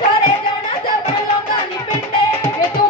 Professor